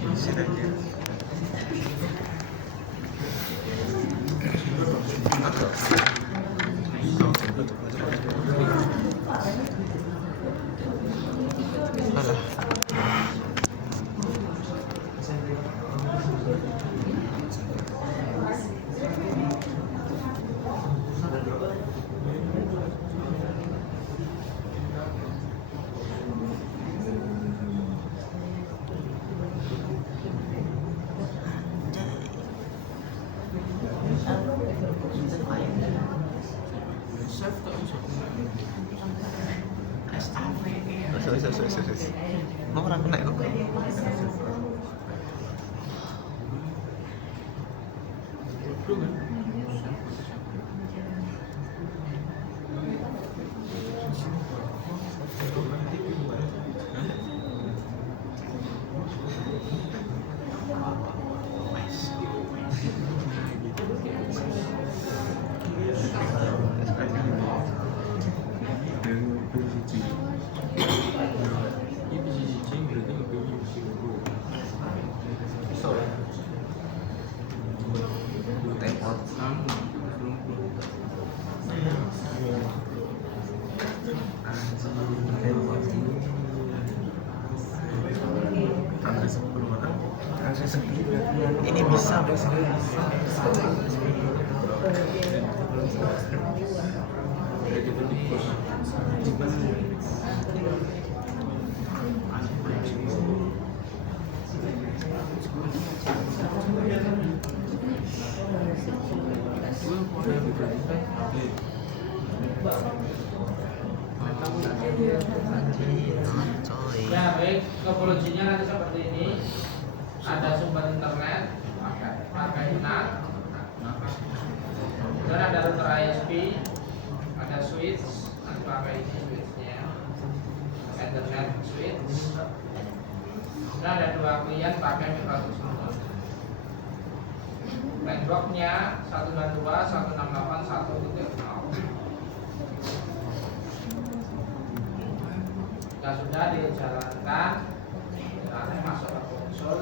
Isi aja. Alah. Mau orang kena kok. Ini bisa bos. Ya baik, topologinya nanti seperti ini. Ada sumber internet, pakai NAT, dan ada router ISP, ada switch, nanti pakai ini switchnya, Ethernet switch, dan ada dua klien pakai microsoft semua. Networknya 192.168.1.0. Jika sudah dijalankan, nanti masuk ke konsol.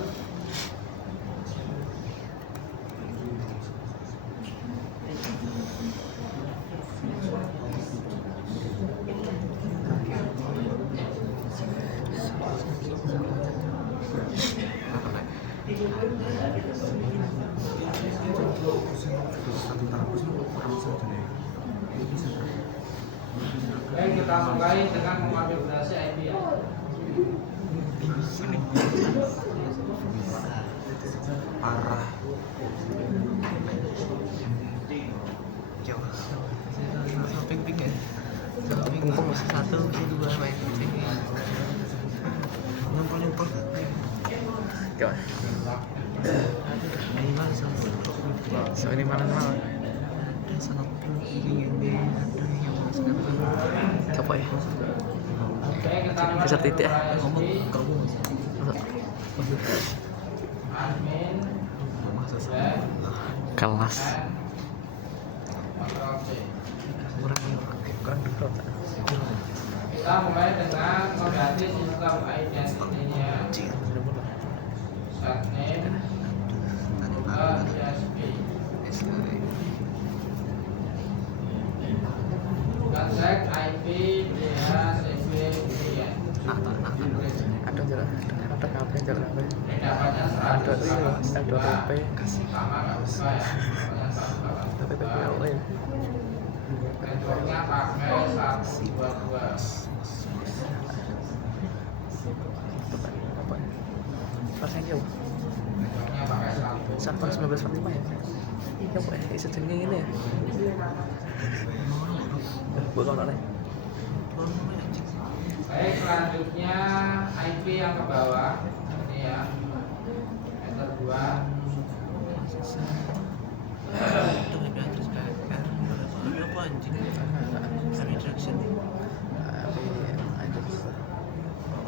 Baik, kita mulai dengan mengonfigurasi IP ya. Parah. Ping-ping ya. Ping-ping satu, dua, main. Ngumpul-ngumpul. Gimana? Ini mana so ini mana? Sangat ini apa ya? Bisa titik ya? Ngomong kamu kelas Kita mulai dengan mengganti sistem identity-nya. Set name ISP. Dan cek IP DHCP ya. ada jalan ada HP jalan HP Dapatnya ada 100 ada HP sama nggak bisa ya. tapi lain Networknya pakai 122. apa pasang jauh Networknya pakai 122. 1945 ya iya apa ya isi jenisnya ini ya bukan apa Baik, selanjutnya IP yang ke bawah ini ya, enter 2.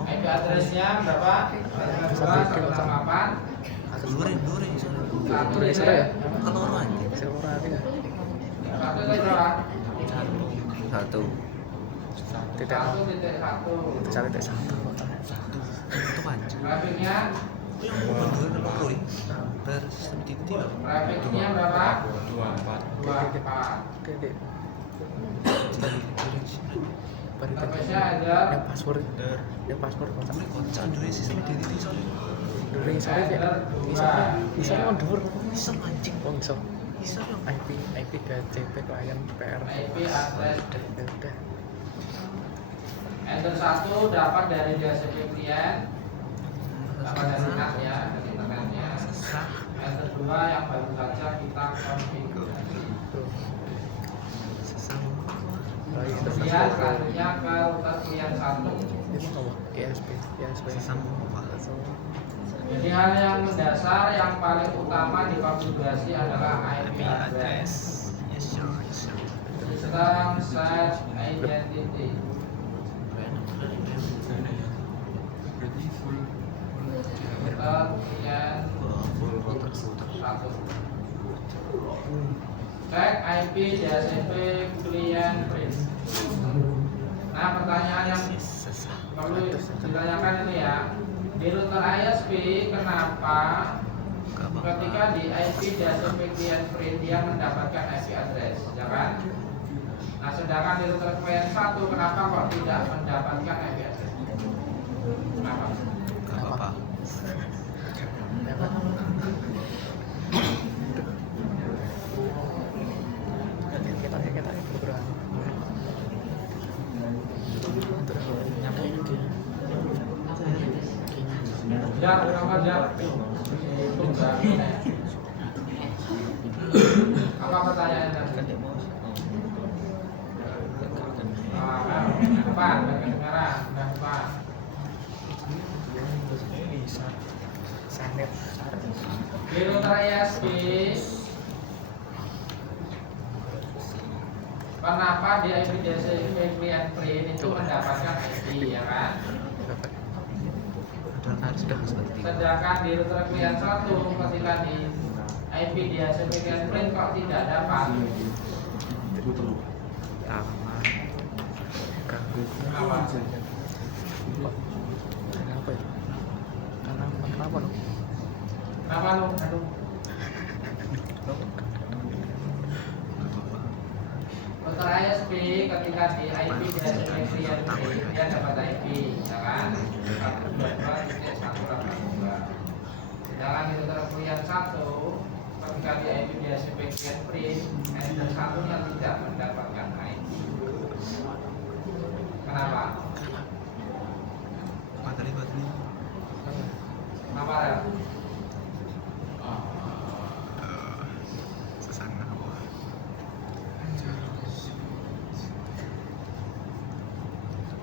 IP addressnya berapa? 2.168. Dure sudah ya? Kalau orang anjing, seorang aja. Satu. Tidak. 1.1. Itu satu. Itu anjing. Grafiknya yang bener loro ini bayar sistem titik Prefixnya berapa? 24. 24. oke deh jadi Terusnya ada yang password kontak Mulai kocak dari sistem titik soalnya. dari sore ya bisa kan dhuwur Bisa mancing. oh iso Bisa dong. IP DHCP klien PR IP address. udah Enter 1 dapat dari DHCP klien, dapat dari NAT ya, dari internetnya. Enter 2 yang baru saja kita konfigurasi. baik Kemudian selanjutnya ke router klien 1. ini apa ISP Jadi hal yang mendasar yang paling utama dikonfigurasi adalah IP address. System set identity. Router klien 1. Cek IP DHCP klien print. Nah, pertanyaan yang perlu ditanyakan ini ya, di router ISP kenapa ketika di IP DHCP klien print dia mendapatkan IP address, ya kan? Nah, sedangkan di router klien 1 kenapa kok tidak mendapatkan IP address? Kenapa? apa kita beberapa Jar, kenapa jar? Tunggal. Apa pertanyaannya? Depan, bagian merah, depan. sanet Di router ISP kenapa di IP DHCP klien print itu mendapatkan IP, ya kan? Sedangkan di router klien 1 ketika di IP DHCP klien print kok tidak dapat? lama ganggu Kenapa? kenapa ya kenapa loh Kenapa lu? Router ISP ketika di IP DHCP klien print dia dapat IP, ya kan? 122.182. Sedangkan di router klien 1 ketika di IP DHCP klien print enter 1 yang tidak mendapatkan IP. Kenapa? Kenapa ya?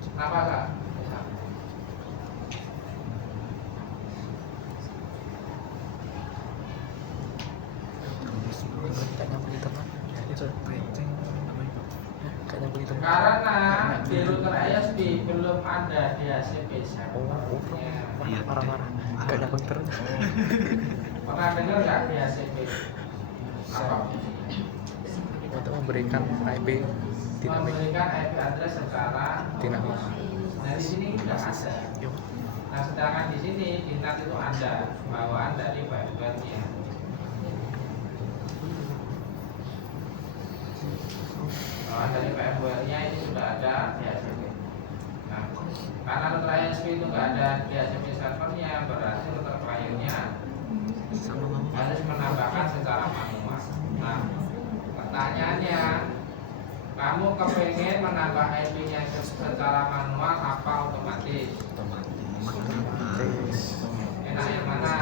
Kenapa kak? kayaknya beli teman ya itu kayaknya beli teman Karena di router ISP belum ada DHCP oh servernya. marah gak nyambung terus Pernah dengar nggak DHCP? Apa? untuk memberikan IP dinamik Memberikan IP address secara dinamik dari sini tidak ada. yuk Nah, sedangkan di sini di NAT itu ada bawaan dari firmware-nya. Bawaan dari firmware-nya ini sudah ada DHCP. Nah, karena router ISP itu nggak ada DHCP servernya, berarti router kliennya harus menambahkan secara manual. Nah, pertanyaannya, kamu kepengen menambah IP-nya secara manual apa otomatis? Enak yang mana?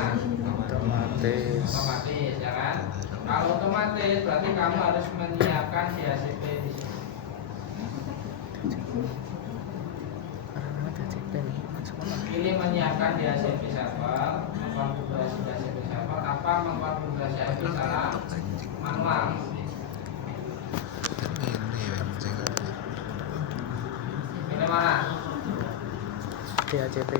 otomatis Otomatis, ya kan? Kalau otomatis berarti kamu harus menyiapkan DHCP di sini. karena DHCP nih Pilih menyiapkan DHCP server, mengkonfigurasi DHCP server, apa mengkonfigurasi IP secara manual. Pilih mana? DHCP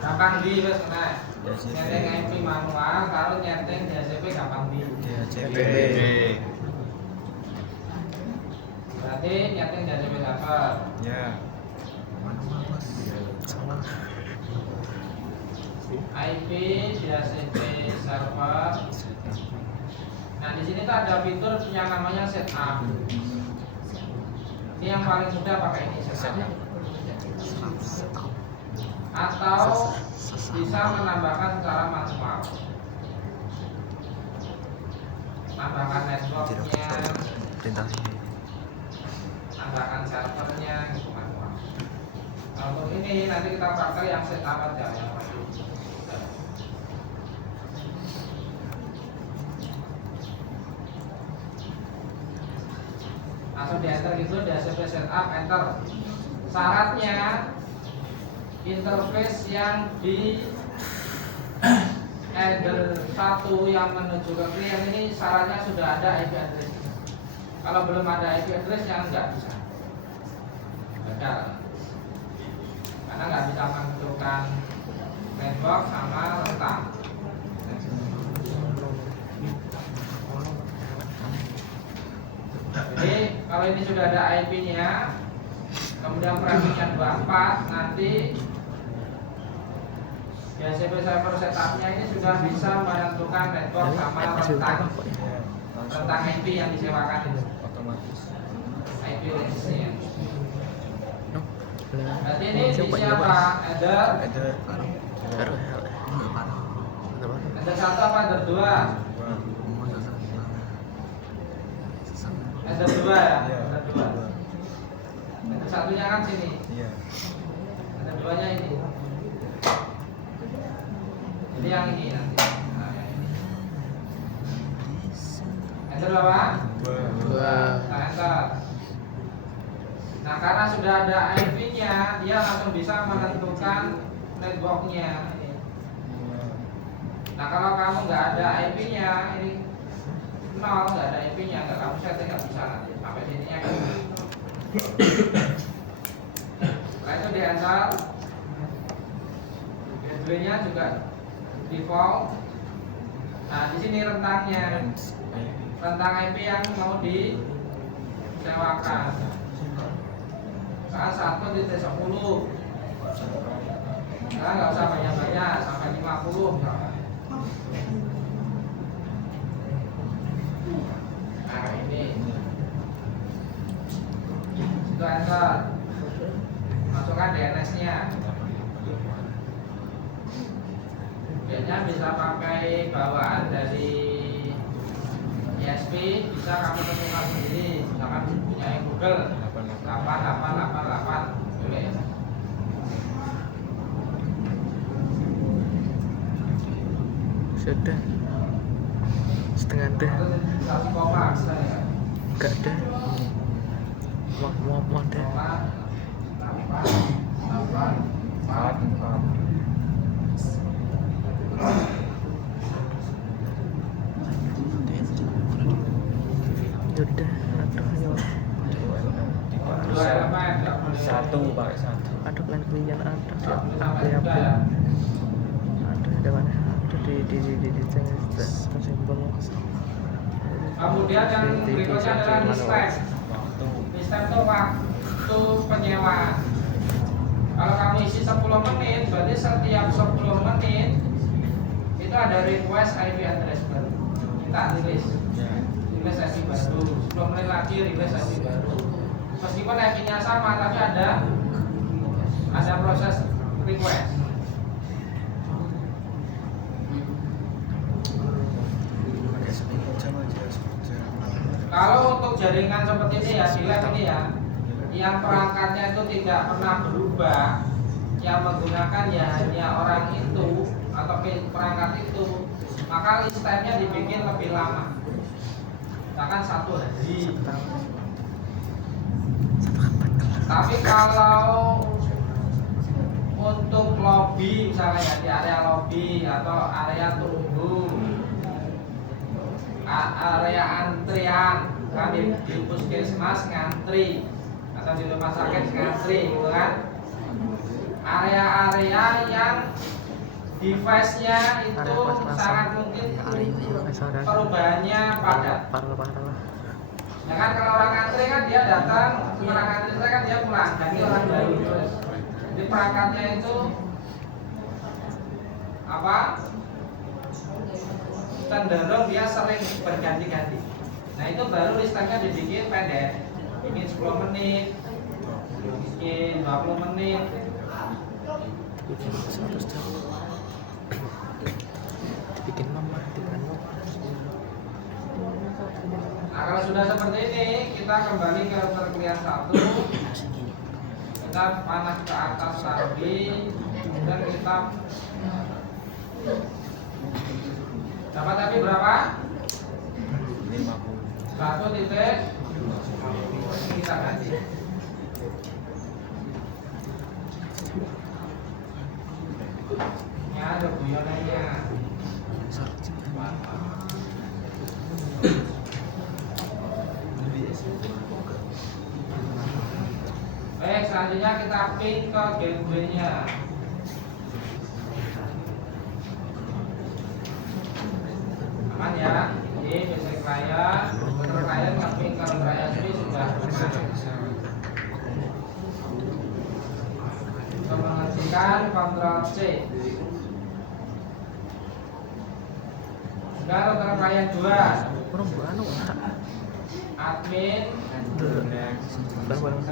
Gampang di wes kena. Nyenteng IP manual, kalau nyenteng DHCP gampang di. Berarti nyenteng DHCP server. Ya. sama IP DHCP server. Nah di sini tuh ada fitur yang namanya setup. Ini yang paling mudah pakai ini setup. Atau bisa menambahkan secara manual. Tambahkan networknya, tambahkan servernya, gitu manual. Nah, untuk ini nanti kita pakai yang setup aja ya. Langsung di enter gitu, DHCP setup, enter. Syaratnya interface yang di header 1 yang menuju ke klien ini syaratnya sudah ada IP address. Kalau belum ada IP address yang nggak bisa. Gagal. Karena nggak bisa menentukan network sama rentang. Jadi kalau ini sudah ada IP-nya, kemudian premisnya 24, nanti DHCP server setupnya ini sudah bisa menentukan network sama rentang IP yang disewakan itu. IP range-nya. Berarti ini di siapa? Header 1 apa header 2? Header 2 ya? Header 2. Header satunya kan sini. Header 2-nya ini. Jadi yang ini nanti. Nah, ini. Enter berapa? 2. Nah, enter. Nah, karena sudah ada IP-nya, dia langsung bisa menentukan networknya. Nah, kalau kamu nggak ada IP-nya, ini 0, nggak ada IP-nya, nggak kamu setting, nggak bisa nanti. Sampai sininya kan. Setelah itu di enter. Gateway-nya juga default. Nah, di sini rentangnya, rentang IP yang mau disewakan. Sekarang 1.10. Sekarang nggak usah banyak-banyak, sampai 50 misalkan. Nah, ini itu enter. Masukkan DNS-nya. Biasanya bisa pakai bawaan dari ISP, bisa kamu tentukan sendiri. Misalkan punya Google 8888 boleh. Sudah setengah deh. 1 koma bisa ya. Enggak ada. Mau deh. 8. Sudah, aduh, Dua elemen. Pakai 1. aduh kan klien ada Sampai di juga ya. aduh ada mana ada di simbol. Kemudian yang berikutnya adalah listep. Listep itu waktu penyewaan. Kalau kamu isi 10 menit, berarti setiap 10 menit itu ada request IP address baru. Kita tulis IP baru. 10 menit lagi request IP baru. Meskipun IP-nya sama, tapi ada proses request. Kalau untuk jaringan seperti ini ya, silet ini ya, yang perangkatnya itu tidak pernah berubah, yang menggunakan ya hanya orang itu atau perangkat itu, maka list time-nya dibikin lebih lama, bahkan 1 hari. Tapi kalau untuk lobby misalnya ya, di area lobby atau area tunggu, area antrian, kan di puskesmas ngantri atau di rumah sakit ngantri gitu kan, area-area yang device-nya itu sangat mungkin perubahannya padat. Ya kan, kalau orang ngantri kan dia datang, orang ngantri saya kan dia pulang, jadi orang baru terus. Jadi perangkatnya itu apa? Cenderung dia sering berganti-ganti. Nah itu baru listriknya dibikin pendek, bikin 10 menit, bikin 20 menit. Dibikin mama di Bandung. Nah kalau sudah seperti ini, kita kembali ke router klien 1. Kita panas ke atas lagi, dan kita dapat tadi berapa? 1 titik. Kita ganti. Ya ada guyonannya. Baik, selanjutnya kita pin ke gateway-nya. Aman ya? Jadi basic client, router client nge-ping ke router ISP sudah aman. Untuk mengerjakan Ctrl C. Sudah router client 2. Orang buano Admin barang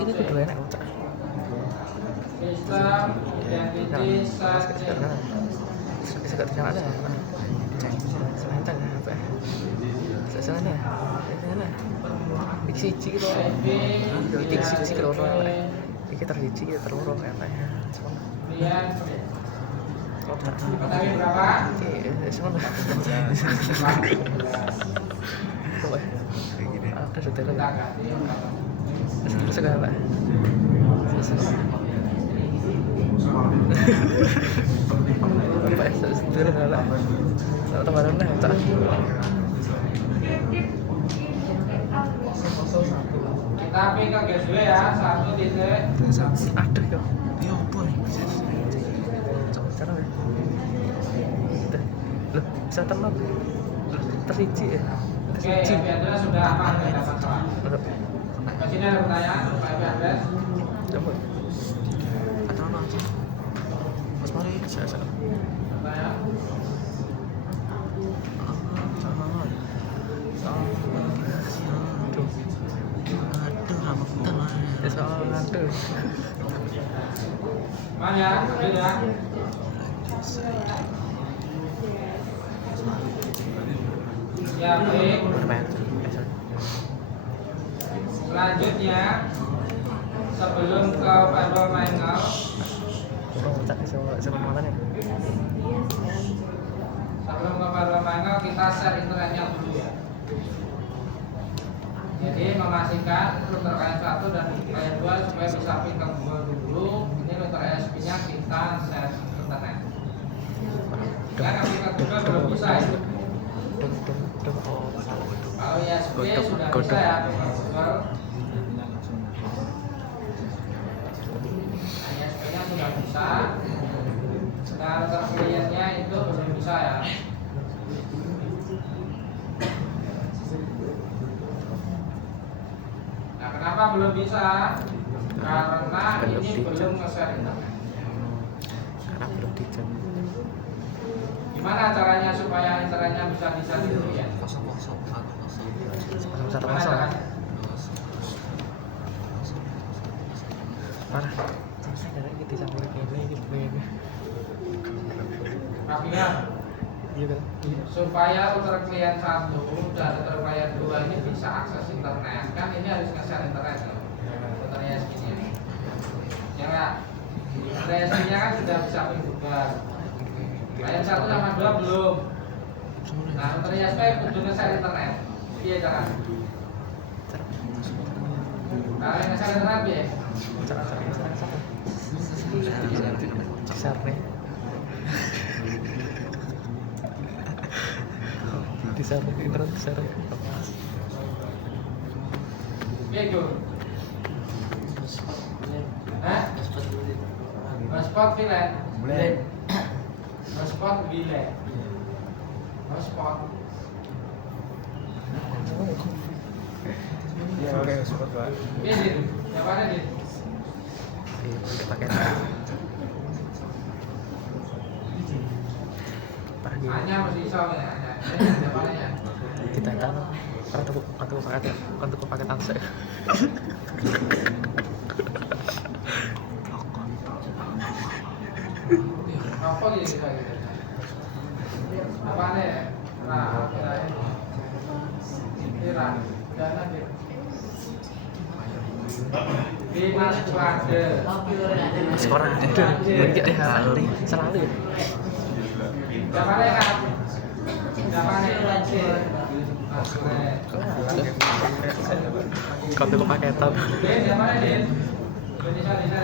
ini kedua enak otak. Sistem identity searching. Bisa ternyata ada selanjutnya apa? Selanjutnya, selanjutnya. Diksi gitu. Diksi kalau orang, diksi terhiji terlorong katanya. Kemudian tadi berapa? Semua. Ada sudah Kita ganti. segala apa? Apa ya? Segala. Teman-teman lah, tak. Kita ping ke gateway ya, 1 titik. Ada kok. Ya apa nih? Cara ya. Loh, bisa tenang. Terhiji ya. Oke, IP address sudah aman, tidak ada masalah. Ke sini ada pertanyaan, IP address. Coba. Atau apa aja? Mas mari saya. Pertanyaan. Aduh. Mana? Ambil ya. Ya, baik. Selanjutnya, sebelum ke firewall manual, kita share internetnya dulu ya. Jadi memastikan router klien 1 dan klien 2 supaya bisa ping ke dulu. Ini router ISP-nya kita share internet. Kan aplikasi Google belum bisa itu. Kalau ISP sudah bisa ya, Google. ISP-nya sudah bisa. Nah, router kliennya itu belum bisa ya. Nah, kenapa belum bisa? Karena ini belum nge-share internet. Karena belum dijam. Gimana caranya supaya internetnya bisa dulu ya? Gimana caranya? Parah. Saya kita sampai ini. Artinya Iya kan? supaya router klien 1 dan router klien 2 ini bisa akses internet, kan ini harus nge-share internet loh. Router ISP-nya. Ya enggak? Router ISP-nya kan sudah bisa ping juga. Klien 1 sama 2 belum. Nah, router ISP kudu nge-share internet. Iya cara. Kalau yang nge-share internet ya? Cara. Besar nih. Di sana internet besar. Itu. Hah? Hotspot bilet. Hotspot bilet. Hotspot. Ya, oke, support Pak. Iya, Din. Yang mana, Din? Pakai Hanya masih iso ya, hanya. Ada palanya. Kita tahu untuk pakai tangsel. Apa gitu kita gitu. Apa nih? Nah, kita kira dana gitu. Bimas Prade. Sekarang ada mungkin deh selalu ya. Jamane kan? Jamane lanci. Kau tuh paketan. Din, jamane Din. Indonesia tengah.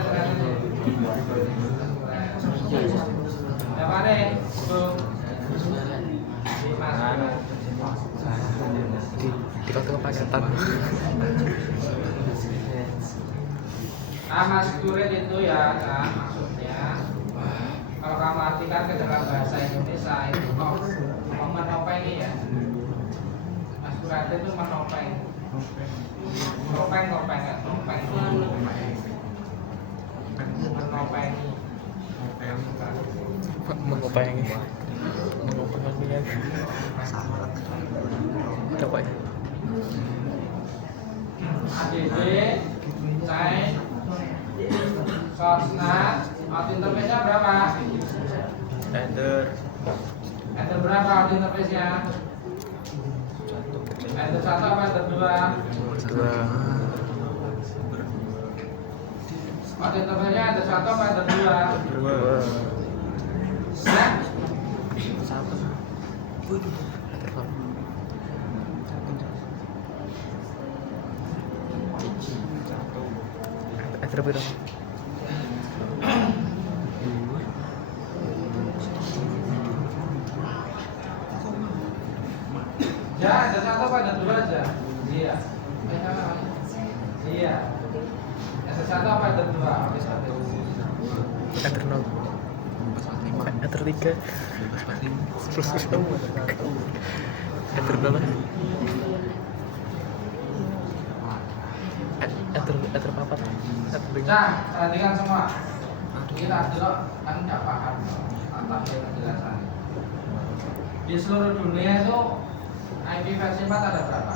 Jamane, Bung. Bimas. Di kau tuh paketan. Nah, maskurin itu ya, kan maksudnya kalau kamu artikan ke dalam bahasa Indonesia itu menopeng ya. Maskurin itu menopeng. Nopeng kan, nopeng. Menopengi. Mengopengi ya. Coba ya. ADB, saya, Sosnat, out interface-nya berapa? Enter Enter berapa out interface-nya? Enter 1 apa enter 2? Dua. Out interface-nya enter 1 apa enter 2? dua Nah, Satu. Enter berapa? ya enter 1 apa enter 2 aja? Iya. Iya. Enter 1 apa enter 2? Oke, 1. Enter 0. Enter 3. Enter berapa? Enter 4. Enter 5. Nah, perhatikan semua. Kita dulu kan nggak paham tentang penjelasan. Di seluruh dunia itu IP versi 4 ada berapa?